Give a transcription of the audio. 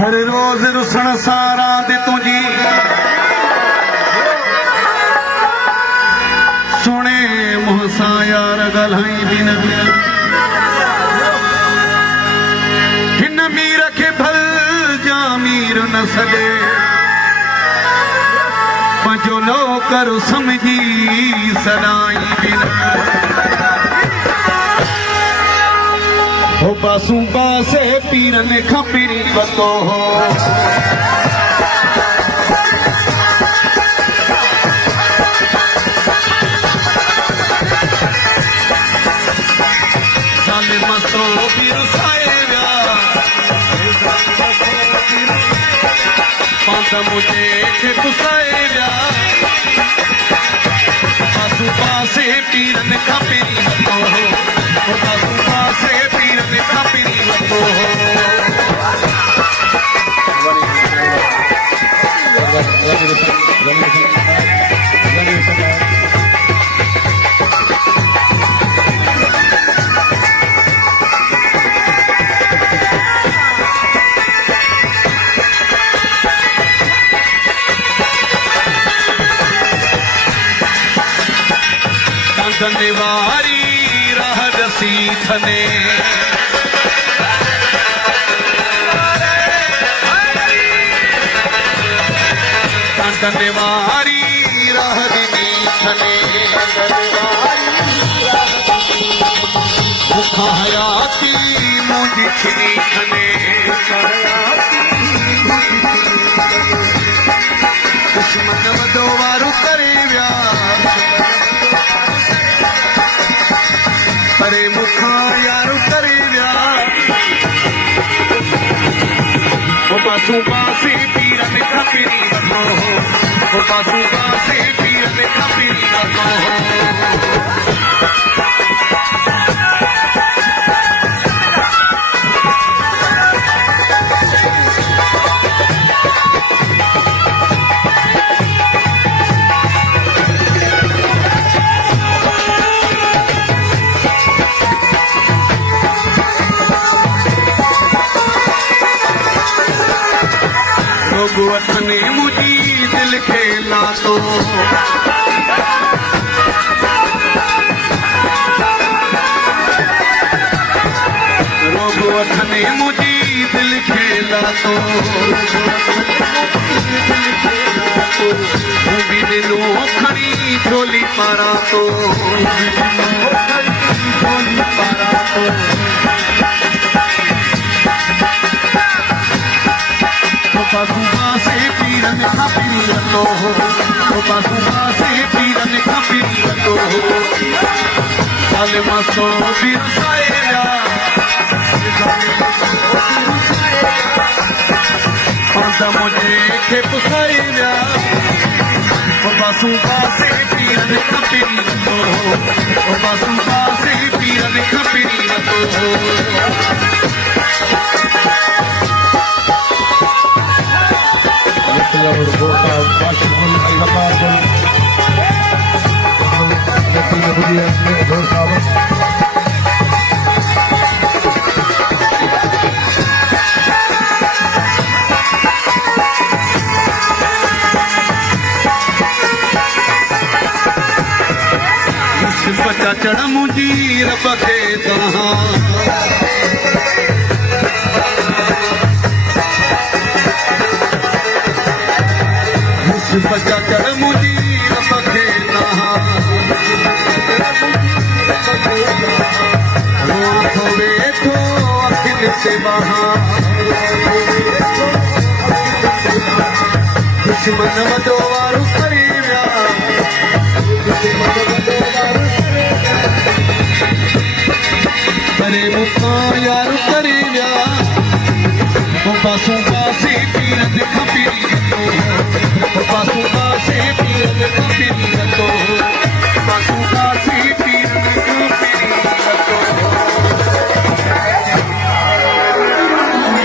हर रोज रुसण सारा दे तुझी सुने मुहसा यार गलाई बिन हिन मीर के भल जा मीर न सके पंजो लो कर समझी सदाई बिन हो बासू बासे पीरन खपरी बतो हो साले मस्तो पीर साएगा पांच मुझे के कुसाएगा बासू बासे पीरन खपरी बतो हो बासू बासे पीरन खपरी बतो हो धन्यवारी राह दसी थने धन्यवारी राह दी थने भूखा हयाती मुझी खिनी थने दुश्मन वदो वारू करे व्या अरे मुखा यारू करे व्या वो पासू पासे पीरन खपरी बतो हो वो पासू पासे पीरन खपरी बतो हो वतने मुझी दिल खेला तो रोग वतने मुझी दिल खेला तो भी दिलों खड़ी झोली पारा तो झोली पारा तो बासू बासे पीरन खपरी बतो हो बासू बासे पीरन खपरी बतो हो साले मस्तो पीर साएगा पंज मुझे के पुसाएगा बासू बासे पीरन खपरी बतो हो बासू बासे पीरन खपरी बतो हो बचा चढ़ मुझी रब के तहाँ बचा चढ़ मुझी रब के तहाँ रोठो वेठो अखिल से बहा दुश्मन वदो वारू करे व्या अरे मुखा यारू करे व्या वो बासू बासे पीरन खपरी बतो हो बासू बासे